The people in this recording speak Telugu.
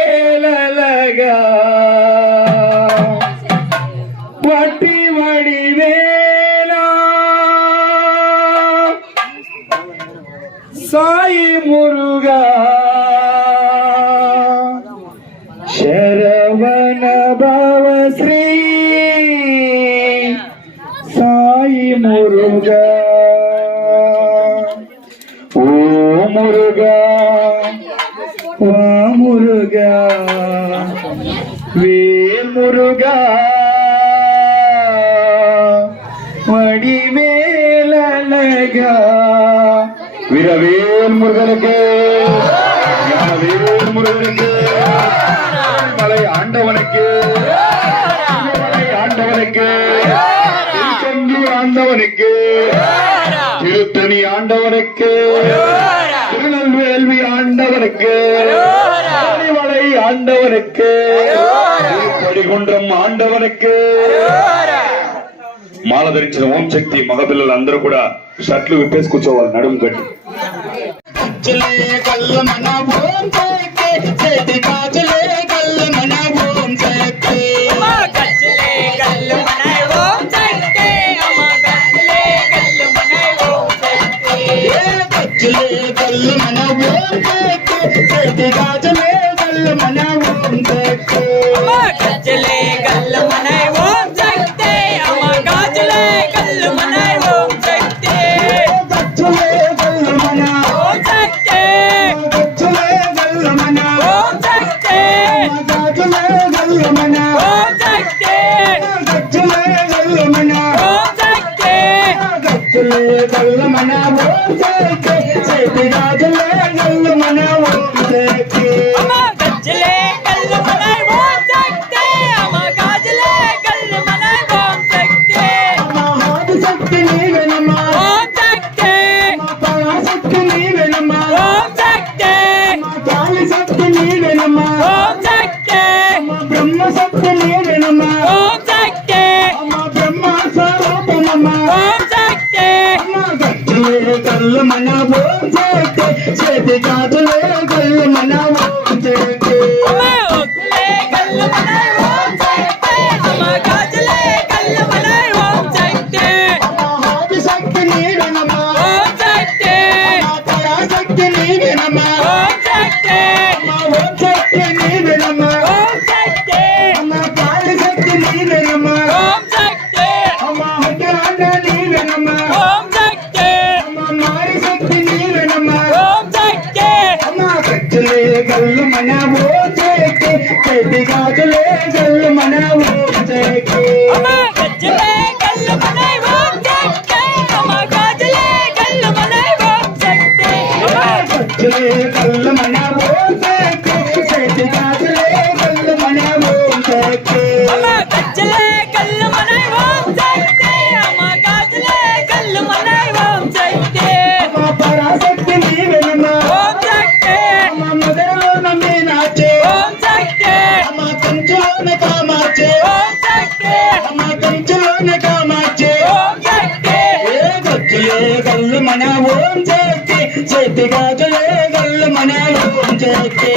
వడివేలగా వట్టి వడివేలా సాయి మురుగా శరవణ భవ శ్రీ సాయి మురుగా ఓ మురుగా వా మురుగా వేల్ మురుగా வடிவேலழகா வீரவேல் முருகனுக்கு வேல் முருகனுக்கு மலை ஆண்டவனுக்கு மலை ஆண்டவனுக்கு திருச்செந்தூர் ஆண்டவனுக்கு திருத்தணி ஆண்டவனுக்கு திருநெல்வேலி ஆண்டவனுக்கு மலை ஆண்டவனுக்கு திருப்படிகுன்றம் ఆండవனுக்கு మాల ధరించిన ఓం శక్తి మగపిల్లలు అందరూ కూడా షర్ట్లు విప్పేసి కూర్చోవాలి నడుము కట్టి కళ్ళు మన చేతి కాదులే కళ్ళు మన శక్తి నీడనమ్మా శక్తి నీడనమ్మా శక్తి నీడనమ్మా అమ్మ కాలి శక్తి నీడనమ్మా అమ్మ హట్ట నీడనమ్మా గల్లు మన చేతి గాజులే గల్లు మన కళ్ళు మన చేతి గాజులే గల్లు మన పరాశక్తి నీవెనమ్మా గల్లు మన ఓం చేతి గాజులే గల్లు మన ఓం చేతి